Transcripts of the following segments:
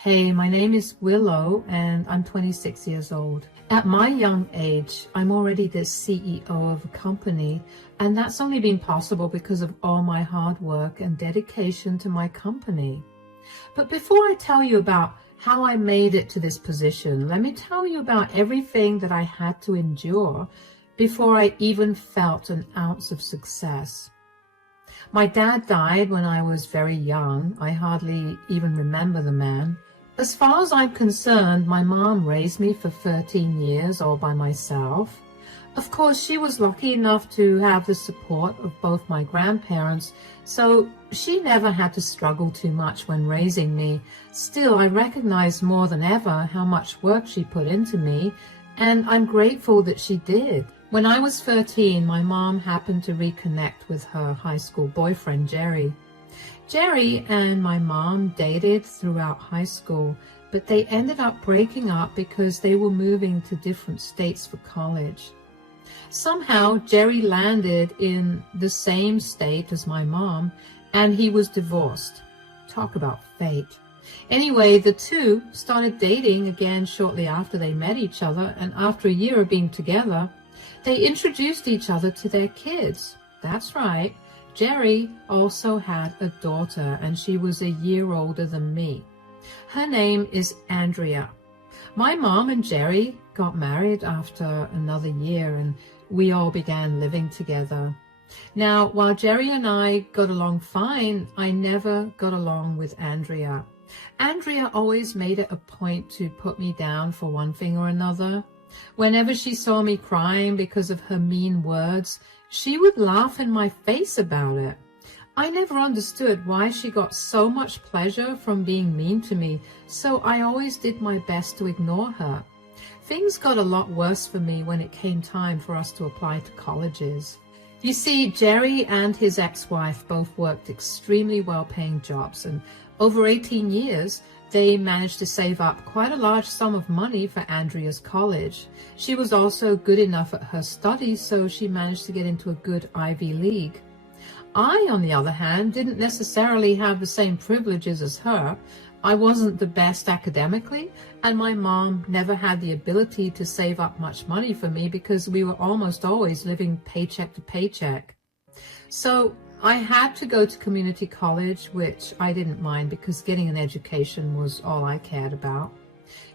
Hey, my name is Willow and I'm 26 years old. At my young age, I'm already the CEO of a company, and that's only been possible because of all my hard work and dedication to my company. But before I tell you about how I made it to this position, let me tell you about everything that I had to endure before I even felt an ounce of success. My dad died when I was very young. I hardly even remember the man. As far as I'm concerned, my mom raised me for 13 years all by myself. Of course, she was lucky enough to have the support of both my grandparents, so she never had to struggle too much when raising me. Still, I recognize more than ever how much work she put into me, and I'm grateful that she did. When I was 13, my mom happened to reconnect with her high school boyfriend, Jerry. Jerry and my mom dated throughout high school, but they ended up breaking up because they were moving to different states for college. Somehow, Jerry landed in the same state as my mom, and he was divorced. Talk about fate. Anyway, the two started dating again shortly after they met each other, and after a year of being together, they introduced each other to their kids. That's right. Jerry also had a daughter, and she was a year older than me. Her name is Andrea. My mom and Jerry got married after another year, and we all began living together. Now, while Jerry and I got along fine, I never got along with Andrea. Andrea always made it a point to put me down for one thing or another. Whenever she saw me crying because of her mean words, she would laugh in my face about it. I never understood why she got so much pleasure from being mean to me, so I always did my best to ignore her. Things got a lot worse for me when it came time for us to apply to colleges. You see, Jerry and his ex-wife both worked extremely well-paying jobs, and over 18 years, they managed to save up quite a large sum of money for Andrea's college. She was also good enough at her studies, so she managed to get into a good Ivy League. I, on the other hand, didn't necessarily have the same privileges as her. I wasn't the best academically, and my mom never had the ability to save up much money for me because we were almost always living paycheck to paycheck. So I had to go to community college, which I didn't mind because getting an education was all I cared about.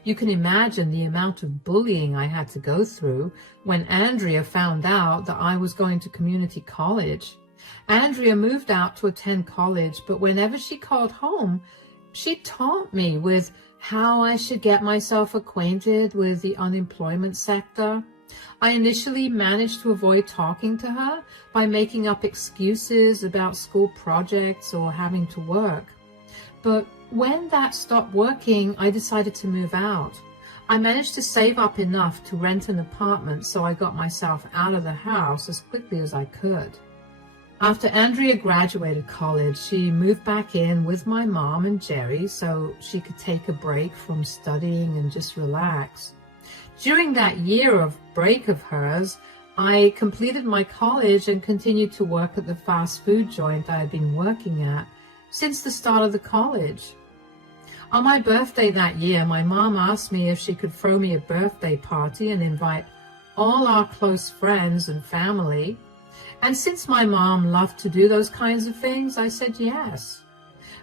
You can imagine the amount of bullying I had to go through when Andrea found out that I was going to community college. Andrea moved out to attend college, but whenever she called home, she taught me with how I should get myself acquainted with the unemployment sector. I initially managed to avoid talking to her by making up excuses about school projects or having to work. But when that stopped working, I decided to move out. I managed to save up enough to rent an apartment, so I got myself out of the house as quickly as I could. After Andrea graduated college, she moved back in with my mom and Jerry so she could take a break from studying and just relax. During that year of break of hers, I completed my college and continued to work at the fast food joint I had been working at since the start of the college. On my birthday that year, my mom asked me if she could throw me a birthday party and invite all our close friends and family. And since my mom loved to do those kinds of things, I said yes.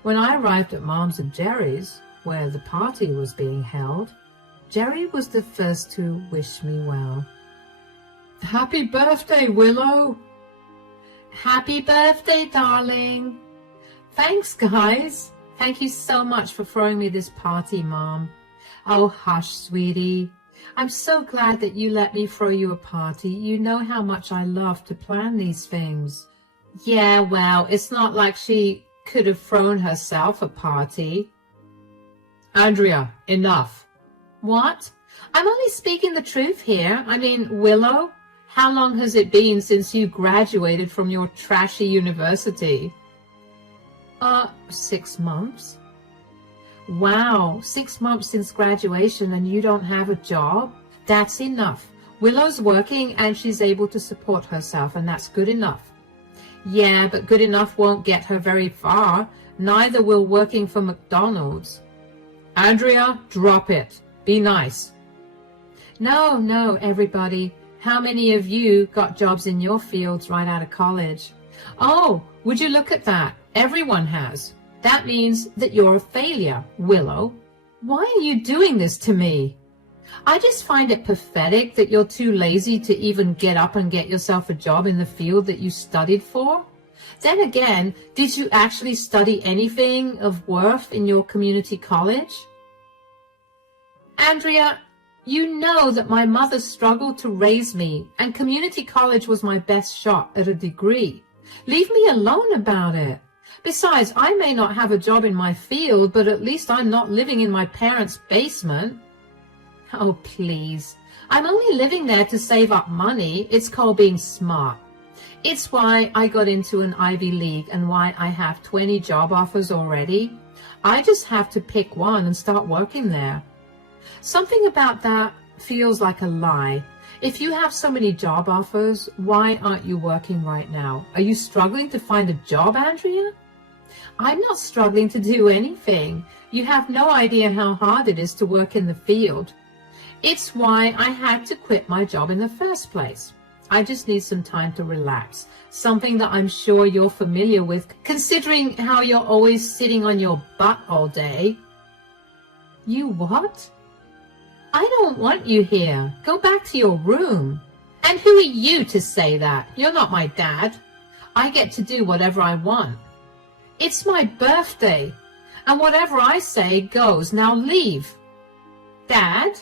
When I arrived at Mom's and Jerry's, where the party was being held, Jerry was the first to wish me well. Happy birthday, Willow! Happy birthday, darling! Thanks, guys! Thank you so much for throwing me this party, Mom. Oh, hush, sweetie. I'm so glad that you let me throw you a party. You know how much I love to plan these things. Yeah, well, it's not like she could have thrown herself a party. Andrea, enough. What? I'm only speaking the truth here. I mean, Willow, how long has it been since you graduated from your trashy university? 6 months. Wow, 6 months since graduation and you don't have a job? That's enough. Willow's working and she's able to support herself, and that's good enough. Yeah, but good enough won't get her very far. Neither will working for McDonald's. Andrea, drop it. Be nice. No, everybody. How many of you got jobs in your fields right out of college? Oh, would you look at that? Everyone has. That means that you're a failure, Willow. Why are you doing this to me? I just find it pathetic that you're too lazy to even get up and get yourself a job in the field that you studied for. Then again, did you actually study anything of worth in your community college? Andrea, you know that my mother struggled to raise me, and community college was my best shot at a degree. Leave me alone about it. Besides, I may not have a job in my field, but at least I'm not living in my parents' basement. Oh, please. I'm only living there to save up money. It's called being smart. It's why I got into an Ivy League and why I have 20 job offers already. I just have to pick one and start working there. Something about that feels like a lie. If you have so many job offers, why aren't you working right now? Are you struggling to find a job, Andrea? I'm not struggling to do anything. You have no idea how hard it is to work in the field. It's why I had to quit my job in the first place. I just need some time to relax, something that I'm sure you're familiar with, considering how you're always sitting on your butt all day. You what? I don't want you here. Go back to your room. And who are you to say that? You're not my dad. I get to do whatever I want. It's my birthday, and whatever I say goes. Now leave. Dad?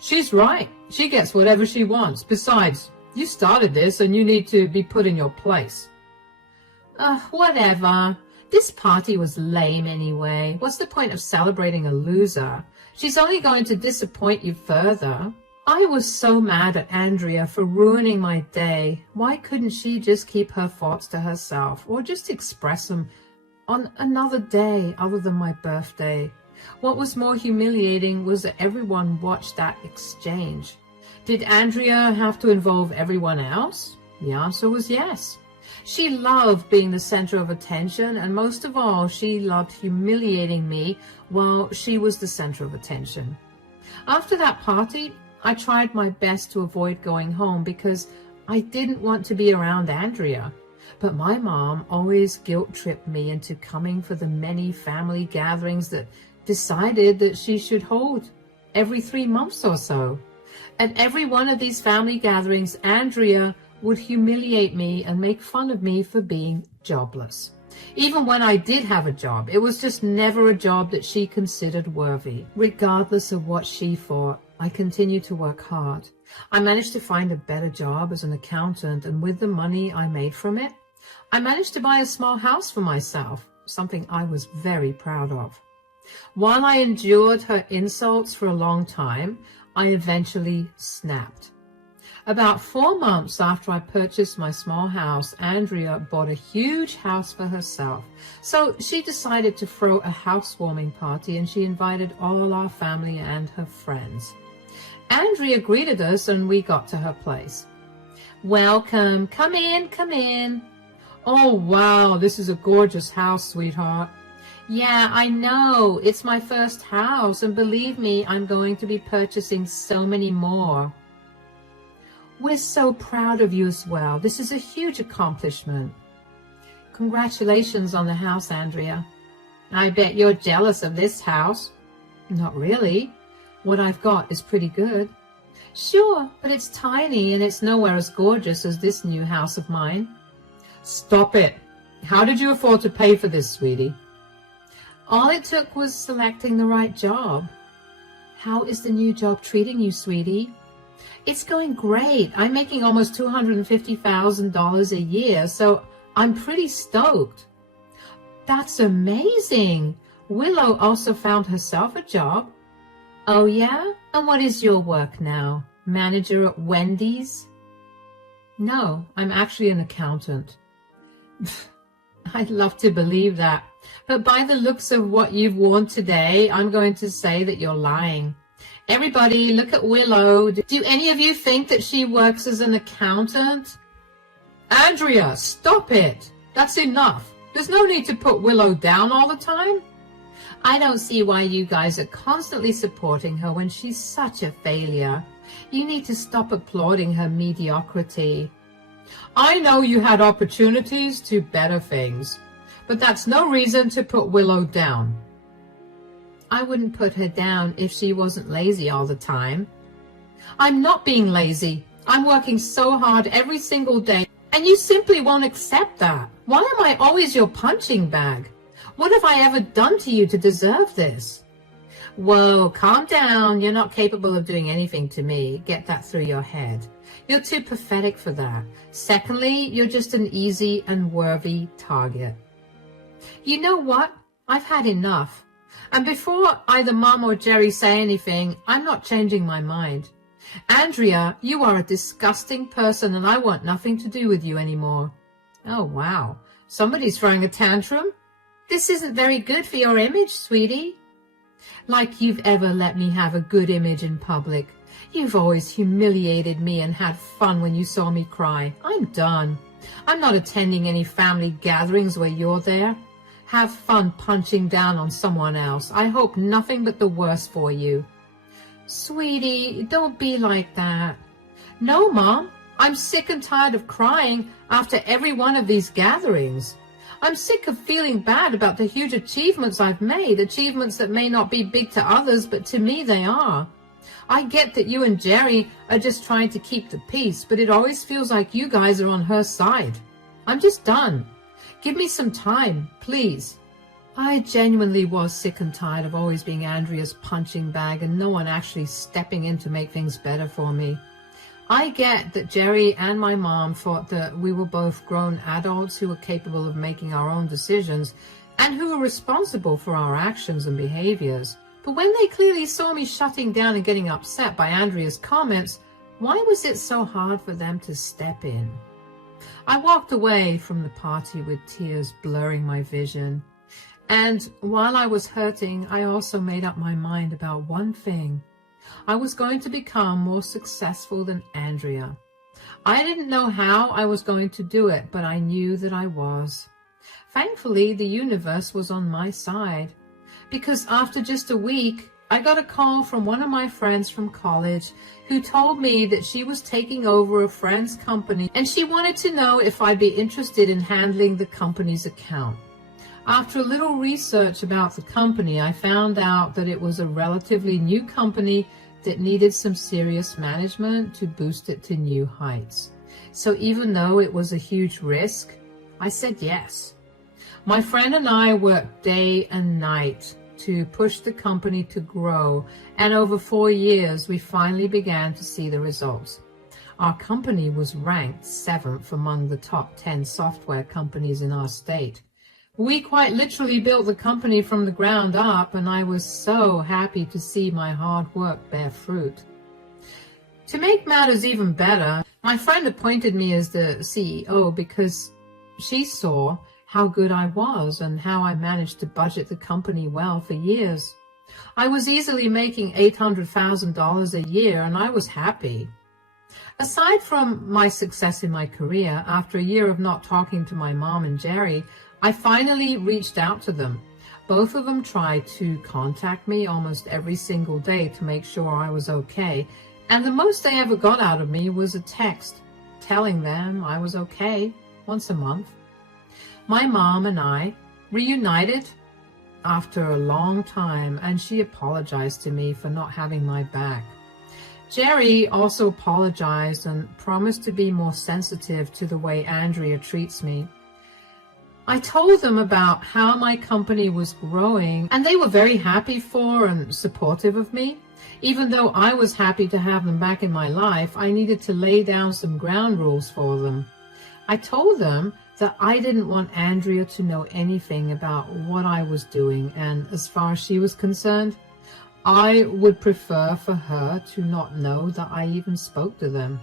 She's right. She gets whatever she wants. Besides, you started this and you need to be put in your place. Whatever. This party was lame anyway. What's the point of celebrating a loser? She's only going to disappoint you further. I was so mad at Andrea for ruining my day. Why couldn't she just keep her thoughts to herself or just express them on another day other than my birthday? What was more humiliating was that everyone watched that exchange. Did Andrea have to involve everyone else? The answer was yes. She loved being the center of attention, and most of all, she loved humiliating me while she was the center of attention. After that party, I tried my best to avoid going home because I didn't want to be around Andrea. But my mom always guilt-tripped me into coming for the many family gatherings that decided that she should hold every 3 months or so. At every one of these family gatherings, Andrea would humiliate me and make fun of me for being jobless. Even when I did have a job, it was just never a job that she considered worthy. Regardless of what she thought, I continued to work hard. I managed to find a better job as an accountant, and with the money I made from it, I managed to buy a small house for myself, something I was very proud of. While I endured her insults for a long time, I eventually snapped. About 4 months after I purchased my small house, Andrea bought a huge house for herself. So she decided to throw a housewarming party, and she invited all our family and her friends. Andrea greeted us and we got to her place. Welcome, come in, come in. Oh wow, this is a gorgeous house, sweetheart. Yeah, I know, it's my first house, and believe me, I'm going to be purchasing so many more. We're so proud of you as well. This is a huge accomplishment. Congratulations on the house, Andrea. I bet you're jealous of this house. Not really. What I've got is pretty good. Sure, but it's tiny and it's nowhere as gorgeous as this new house of mine. Stop it. How did you afford to pay for this, sweetie? All it took was selecting the right job. How is the new job treating you, sweetie? It's going great. I'm making almost $250,000 a year, so I'm pretty stoked. That's amazing. Willow also found herself a job. Oh yeah? And what is your work now? Manager at Wendy's? No, I'm actually an accountant. I'd love to believe that, but by the looks of what you've worn today, I'm going to say that you're lying. Everybody, look at Willow. Do any of you think that she works as an accountant? Andrea, stop it. That's enough. There's no need to put Willow down all the time. I don't see why you guys are constantly supporting her when she's such a failure. You need to stop applauding her mediocrity. I know you had opportunities to better things, but that's no reason to put Willow down. I wouldn't put her down if she wasn't lazy all the time. I'm not being lazy. I'm working so hard every single day, and you simply won't accept that. Why am I always your punching bag? What have I ever done to you to deserve this? Whoa, calm down. You're not capable of doing anything to me. Get that through your head. You're too pathetic for that. Secondly, you're just an easy and worthy target. You know what? I've had enough. And before either Mom or Jerry say anything, I'm not changing my mind. Andrea, you are a disgusting person and I want nothing to do with you anymore. Oh, wow. Somebody's throwing a tantrum? This isn't very good for your image, sweetie. Like you've ever let me have a good image in public. You've always humiliated me and had fun when you saw me cry. I'm done. I'm not attending any family gatherings where you're there. Have fun punching down on someone else. I hope nothing but the worst for you. Sweetie, don't be like that. No, Mom. I'm sick and tired of crying after every one of these gatherings. I'm sick of feeling bad about the huge achievements I've made, achievements that may not be big to others, but to me they are. I get that you and Jerry are just trying to keep the peace, but it always feels like you guys are on her side. I'm just done. Give me some time, please. I genuinely was sick and tired of always being Andrea's punching bag and no one actually stepping in to make things better for me. I get that Jerry and my mom thought that we were both grown adults who were capable of making our own decisions and who were responsible for our actions and behaviors. But when they clearly saw me shutting down and getting upset by Andrea's comments, why was it so hard for them to step in? I walked away from the party with tears blurring my vision. And while I was hurting, I also made up my mind about one thing. I was going to become more successful than Andrea. I didn't know how I was going to do it, but I knew that I was. Thankfully, the universe was on my side, because after just a week, I got a call from one of my friends from college who told me that she was taking over a friend's company and she wanted to know if I'd be interested in handling the company's account. After a little research about the company, I found out that it was a relatively new company that needed some serious management to boost it to new heights. So even though it was a huge risk, I said yes. My friend and I worked day and night to push the company to grow, and over 4 years, we finally began to see the results. Our company was ranked 7th among the top 10 software companies in our state. We quite literally built the company from the ground up, and I was so happy to see my hard work bear fruit. To make matters even better, my friend appointed me as the CEO because she saw how good I was and how I managed to budget the company well for years. I was easily making $800,000 a year, and I was happy. Aside from my success in my career, after a year of not talking to my mom and Jerry, I finally reached out to them. Both of them tried to contact me almost every single day to make sure I was okay, and the most they ever got out of me was a text telling them I was okay once a month. My mom and I reunited after a long time, and she apologized to me for not having my back. Jerry also apologized and promised to be more sensitive to the way Andrea treats me. I told them about how my company was growing, and they were very happy for and supportive of me. Even though I was happy to have them back in my life, I needed to lay down some ground rules for them. I told them that I didn't want Andrea to know anything about what I was doing, and as far as she was concerned, I would prefer for her to not know that I even spoke to them.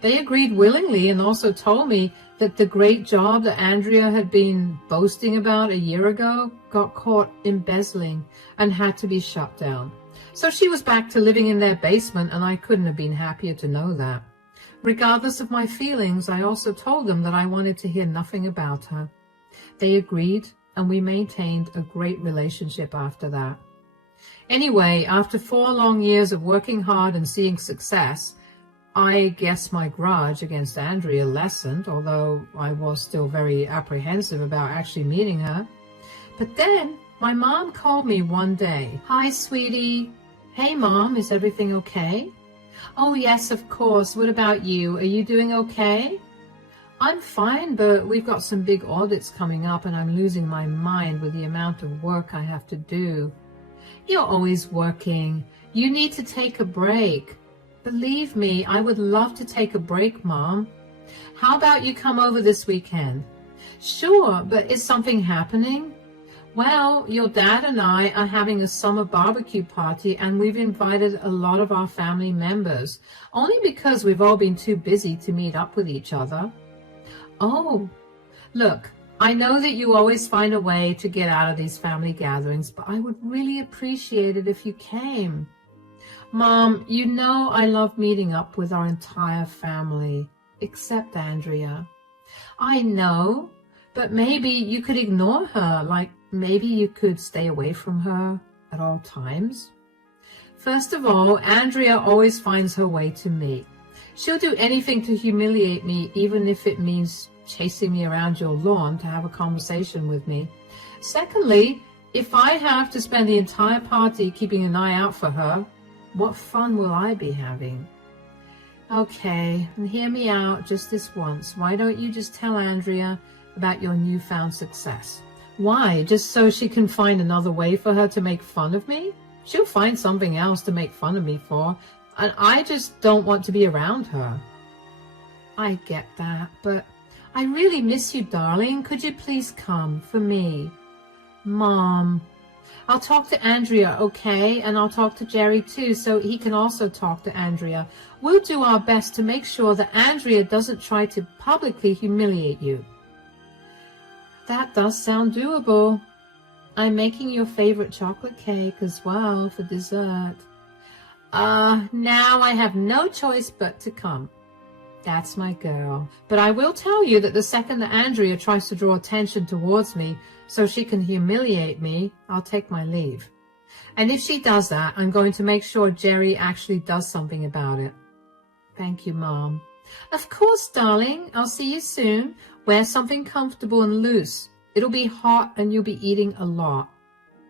They agreed willingly and also told me that the great job that Andrea had been boasting about a year ago got caught embezzling and had to be shut down. So she was back to living in their basement, and I couldn't have been happier to know that. Regardless of my feelings, I also told them that I wanted to hear nothing about her. They agreed, and we maintained a great relationship after that. Anyway, after 4 long years of working hard and seeing success, I guess my grudge against Andrea lessened, although I was still very apprehensive about actually meeting her. But then my mom called me one day. "Hi, sweetie." "Hey, Mom, is everything okay?" "Oh, yes, of course. What about you? Are you doing okay?" "I'm fine, but we've got some big audits coming up and I'm losing my mind with the amount of work I have to do." "You're always working. You need to take a break." "Believe me, I would love to take a break, Mom." "How about you come over this weekend?" "Sure, but is something happening?" "Well, your dad and I are having a summer barbecue party and we've invited a lot of our family members, only because we've all been too busy to meet up with each other." "Oh, look, I know that you always find a way to get out of these family gatherings, but I would really appreciate it if you came." "Mom, you know I love meeting up with our entire family, except Andrea." "I know, but maybe you could ignore her, like maybe you could stay away from her at all times." "First of all, Andrea always finds her way to me. She'll do anything to humiliate me, even if it means chasing me around your lawn to have a conversation with me. Secondly, if I have to spend the entire party keeping an eye out for her, what fun will I be having?" "Okay, and hear me out just this once. Why don't you just tell Andrea about your newfound success?" "Why? Just so she can find another way for her to make fun of me? She'll find something else to make fun of me for, and I just don't want to be around her." "I get that, but I really miss you, darling. Could you please come for me?" "Mom." "I'll talk to Andrea, okay? And I'll talk to Jerry too, so he can also talk to Andrea. We'll do our best to make sure that Andrea doesn't try to publicly humiliate you." "That does sound doable. I'm making your favorite chocolate cake as well for dessert." Now I have no choice but to come." "That's my girl. But I will tell you that the second that Andrea tries to draw attention towards me so she can humiliate me, I'll take my leave. And if she does that, I'm going to make sure Jerry actually does something about it." "Thank you, Mom." "Of course, darling. I'll see you soon. Wear something comfortable and loose. It'll be hot and you'll be eating a lot."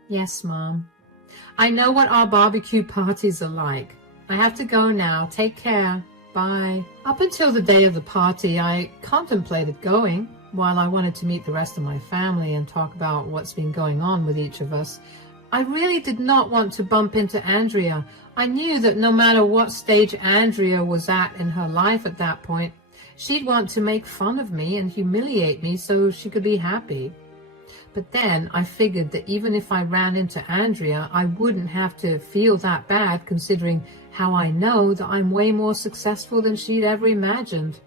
"Yes, Mom. I know what our barbecue parties are like. I have to go now. Take care. Bye." Up until the day of the party, I contemplated going. While I wanted to meet the rest of my family and talk about what's been going on with each of us, I really did not want to bump into Andrea. I knew that no matter what stage Andrea was at in her life at that point, she'd want to make fun of me and humiliate me so she could be happy. But then I figured that even if I ran into Andrea, I wouldn't have to feel that bad, considering how I know that I'm way more successful than she'd ever imagined.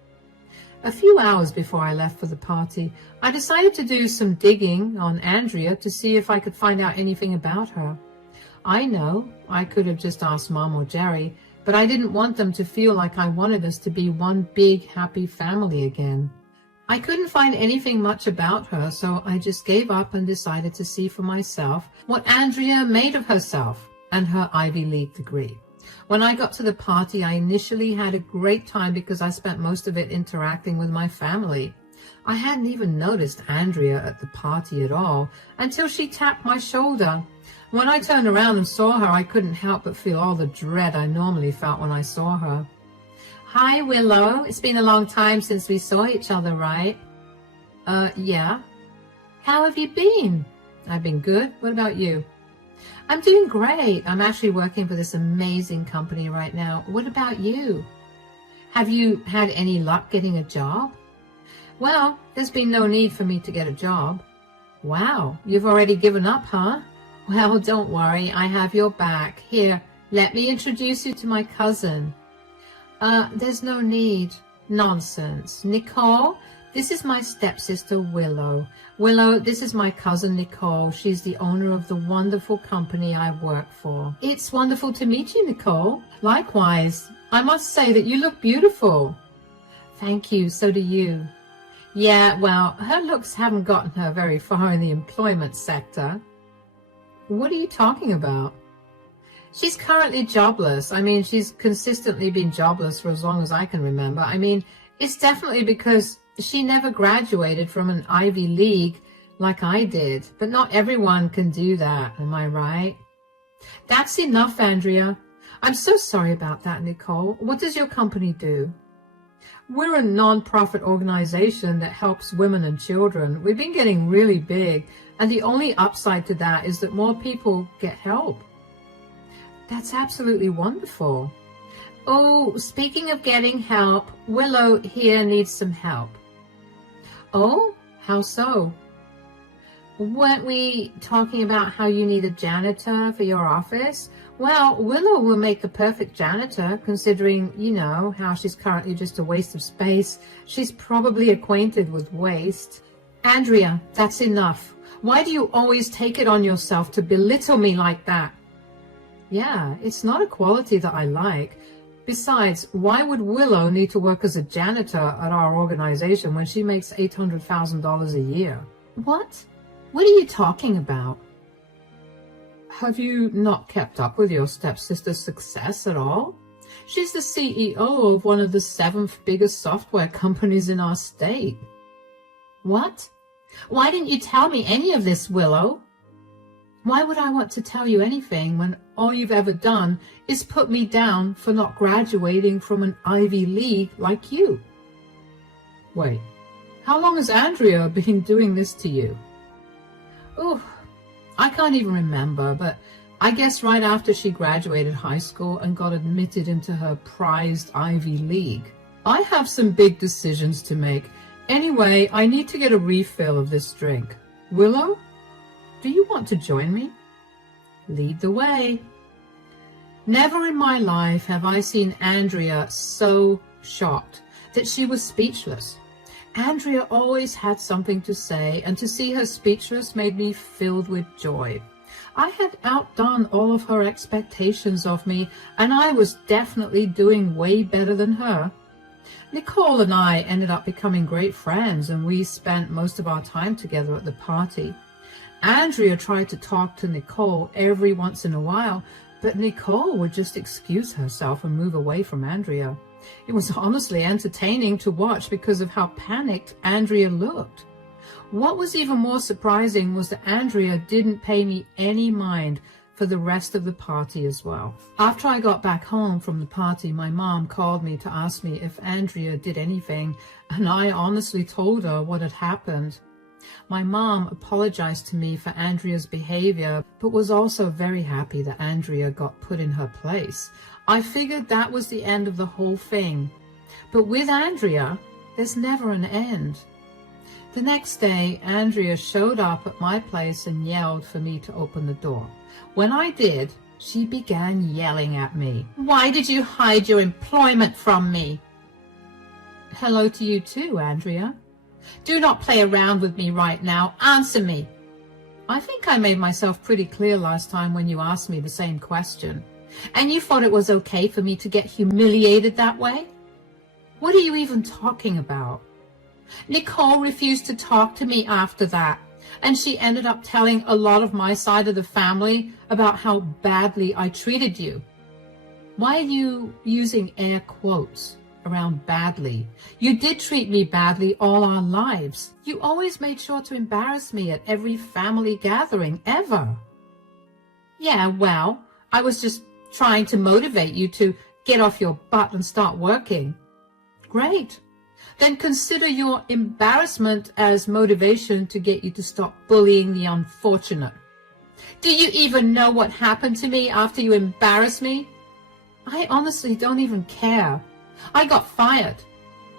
A few hours before I left for the party, I decided to do some digging on Andrea to see if I could find out anything about her. I know I could have just asked Mom or Jerry, but I didn't want them to feel like I wanted us to be one big happy family again. I couldn't find anything much about her, so I just gave up and decided to see for myself what Andrea made of herself and her Ivy League degree. When I got to the party, I initially had a great time because I spent most of it interacting with my family. I hadn't even noticed Andrea at the party at all until she tapped my shoulder. When I turned around and saw her, I couldn't help but feel all the dread I normally felt when I saw her. "Hi, Willow. It's been a long time since we saw each other, right?" Yeah." "How have you been?" "I've been good. What about you?" "I'm doing great. I'm actually working for this amazing company right now. What about you? Have you had any luck getting a job?" "Well, there's been no need for me to get a job." "Wow, you've already given up, huh? Well, don't worry. I have your back. Here, let me introduce you to my cousin." There's no need." "Nonsense. Nicole, this is my stepsister, Willow. Willow, this is my cousin, Nicole. She's the owner of the wonderful company I work for." "It's wonderful to meet you, Nicole." "Likewise. I must say that you look beautiful." "Thank you. So do you." Yeah, well, her looks haven't gotten her very far in the employment sector. What are you talking about? She's currently jobless. I mean, she's consistently been jobless for as long as I can remember. I mean, it's definitely because she never graduated from an Ivy League like I did. But not everyone can do that, am I right? That's enough, Andrea. I'm so sorry about that, Nicole. What does your company do? We're a non-profit organization that helps women and children. We've been getting really big, and the only upside to that is that more people get help. That's absolutely wonderful. Oh, speaking of getting help, Willow here needs some help. Oh, how so? Weren't we talking about how you need a janitor for your office? Well, Willow will make the perfect janitor, considering, you know, how she's currently just a waste of space. She's probably acquainted with waste. Andrea, that's enough. Why do you always take it on yourself to belittle me like that? Yeah, it's not a quality that I like. Besides, why would Willow need to work as a janitor at our organization when she makes $800,000 a year? What? What are you talking about? Have you not kept up with your stepsister's success at all? She's the CEO of one of the 7th biggest software companies in our state. What? Why didn't you tell me any of this, Willow? Why would I want to tell you anything when all you've ever done is put me down for not graduating from an Ivy League like you? Wait, how long has Andrea been doing this to you? Oh, I can't even remember, but I guess right after she graduated high school and got admitted into her prized Ivy League. I have some big decisions to make. Anyway, I need to get a refill of this drink. Willow, do you want to join me? Lead the way. Never in my life have I seen Andrea so shocked that she was speechless. Andrea always had something to say, and to see her speechless made me filled with joy. I had outdone all of her expectations of me, and I was definitely doing way better than her. Nicole and I ended up becoming great friends, and we spent most of our time together at the party. Andrea tried to talk to Nicole every once in a while, but Nicole would just excuse herself and move away from Andrea. It was honestly entertaining to watch because of how panicked Andrea looked. What was even more surprising was that Andrea didn't pay me any mind for the rest of the party as well. After I got back home from the party, my mom called me to ask me if Andrea did anything, and I honestly told her what had happened. My mom apologized to me for Andrea's behavior, but was also very happy that Andrea got put in her place. I figured that was the end of the whole thing. But with Andrea, there's never an end. The next day, Andrea showed up at my place and yelled for me to open the door. When I did, she began yelling at me. Why did you hide your employment from me? Hello to you too, Andrea. Do not play around with me right now. Answer me. I think I made myself pretty clear last time when you asked me the same question. And you thought it was okay for me to get humiliated that way? What are you even talking about? Nicole refused to talk to me after that, and she ended up telling a lot of my side of the family about how badly I treated you. Why are you using air quotes around badly? You did treat me badly all our lives. You always made sure to embarrass me at every family gathering ever. Yeah, well, I was just trying to motivate you to get off your butt and start working. Great. Then consider your embarrassment as motivation to get you to stop bullying the unfortunate. Do you even know what happened to me after you embarrassed me? I honestly don't even care. I got fired.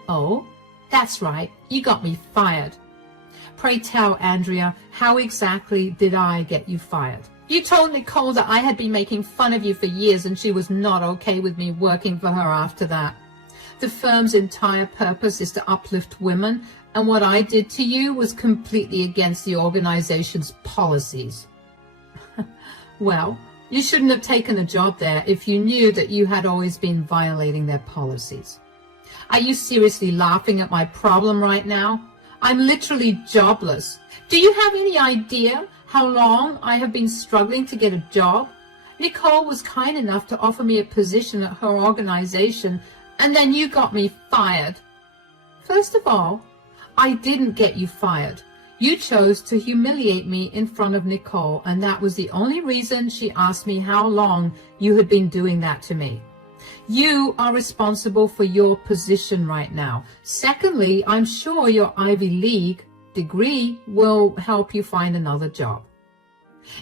Oh, that's right. You got me fired. Pray tell, Andrea, how exactly did I get you fired? You told Nicole that I had been making fun of you for years and she was not okay with me working for her after that. The firm's entire purpose is to uplift women, and what I did to you was completely against the organization's policies. Well, you shouldn't have taken a job there if you knew that you had always been violating their policies. Are you seriously laughing at my problem right now? I'm literally jobless. Do you have any idea how long I have been struggling to get a job? Nicole was kind enough to offer me a position at her organization, and then you got me fired. First of all, I didn't get you fired. You chose to humiliate me in front of Nicole, and that was the only reason she asked me how long you had been doing that to me. You are responsible for your position right now. Secondly, I'm sure your Ivy League degree will help you find another job.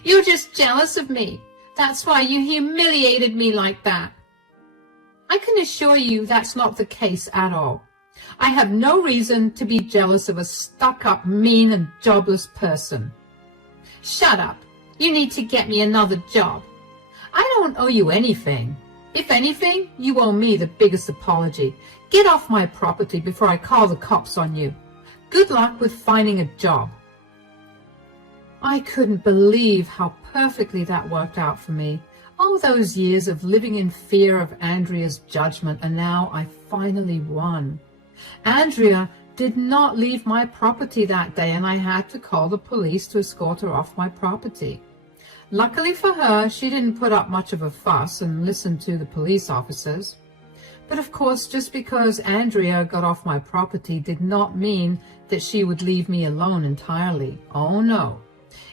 You're just jealous of me. That's why you humiliated me like that. I can assure you that's not the case at all. I have no reason to be jealous of a stuck-up, mean and jobless person. Shut up. You need to get me another job. I don't owe you anything. If anything, you owe me the biggest apology. Get off my property before I call the cops on you. Good luck with finding a job. I couldn't believe how perfectly that worked out for me. All those years of living in fear of Andrea's judgment, and now I finally won. Andrea did not leave my property that day, and I had to call the police to escort her off my property. Luckily for her, she didn't put up much of a fuss and listen to the police officers. But of course, just because Andrea got off my property did not mean that she would leave me alone entirely. Oh no.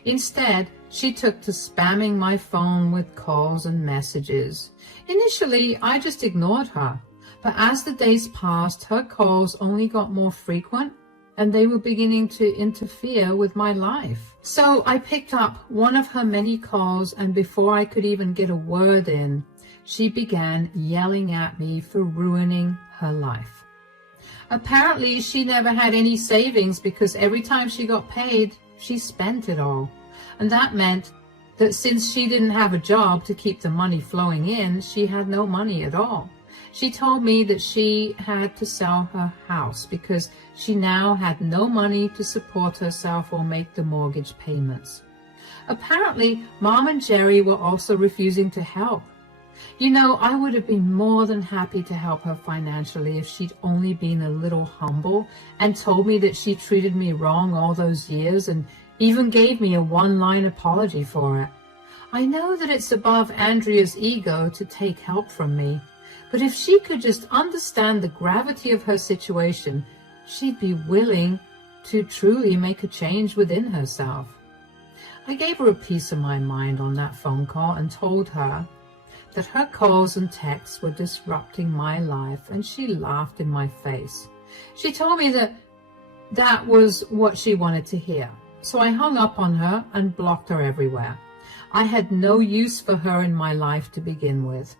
Instead, she took to spamming my phone with calls and messages. Initially, I just ignored her, but as the days passed, her calls only got more frequent, and they were beginning to interfere with my life. So I picked up one of her many calls, and before I could even get a word in, she began yelling at me for ruining her life. Apparently, she never had any savings because every time she got paid, she spent it all. And that meant that since she didn't have a job to keep the money flowing in, she had no money at all. She told me that she had to sell her house because she now had no money to support herself or make the mortgage payments. Apparently, Mom and Jerry were also refusing to help. You know, I would have been more than happy to help her financially if she'd only been a little humble and told me that she treated me wrong all those years and even gave me a one-line apology for it. I know that it's above Andrea's ego to take help from me, but if she could just understand the gravity of her situation, she'd be willing to truly make a change within herself. I gave her a piece of my mind on that phone call and told her that her calls and texts were disrupting my life, and she laughed in my face. She told me that that was what she wanted to hear. So I hung up on her and blocked her everywhere. I had no use for her in my life to begin with.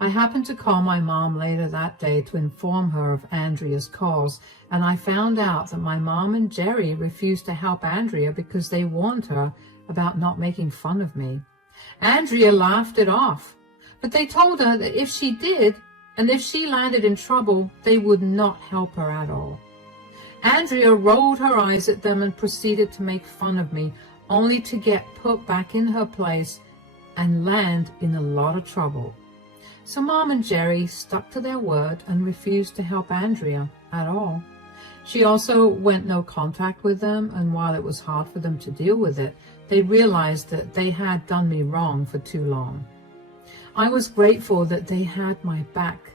I happened to call my mom later that day to inform her of Andrea's calls, and I found out that my mom and Jerry refused to help Andrea because they warned her about not making fun of me. Andrea laughed it off, but they told her that if she did, and if she landed in trouble, they would not help her at all. Andrea rolled her eyes at them and proceeded to make fun of me, only to get put back in her place and land in a lot of trouble. So Mom and Jerry stuck to their word and refused to help Andrea at all. She also went no contact with them, and while it was hard for them to deal with it, they realized that they had done me wrong for too long. I was grateful that they had my back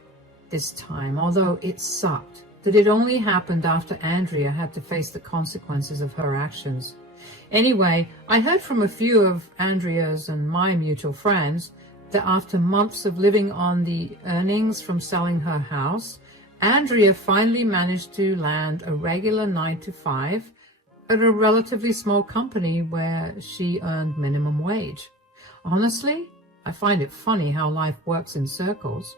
this time, although it sucked that it only happened after Andrea had to face the consequences of her actions. Anyway, I heard from a few of Andrea's and my mutual friends that after months of living on the earnings from selling her house, Andrea finally managed to land a regular 9-to-5 at a relatively small company where she earned minimum wage. Honestly, I find it funny how life works in circles.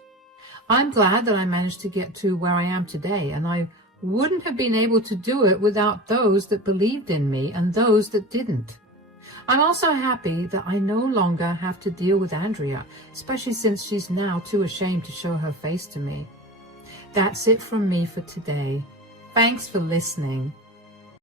I'm glad that I managed to get to where I am today, and I wouldn't have been able to do it without those that believed in me and those that didn't. I'm also happy that I no longer have to deal with Andrea, especially since she's now too ashamed to show her face to me. That's it from me for today. Thanks for listening.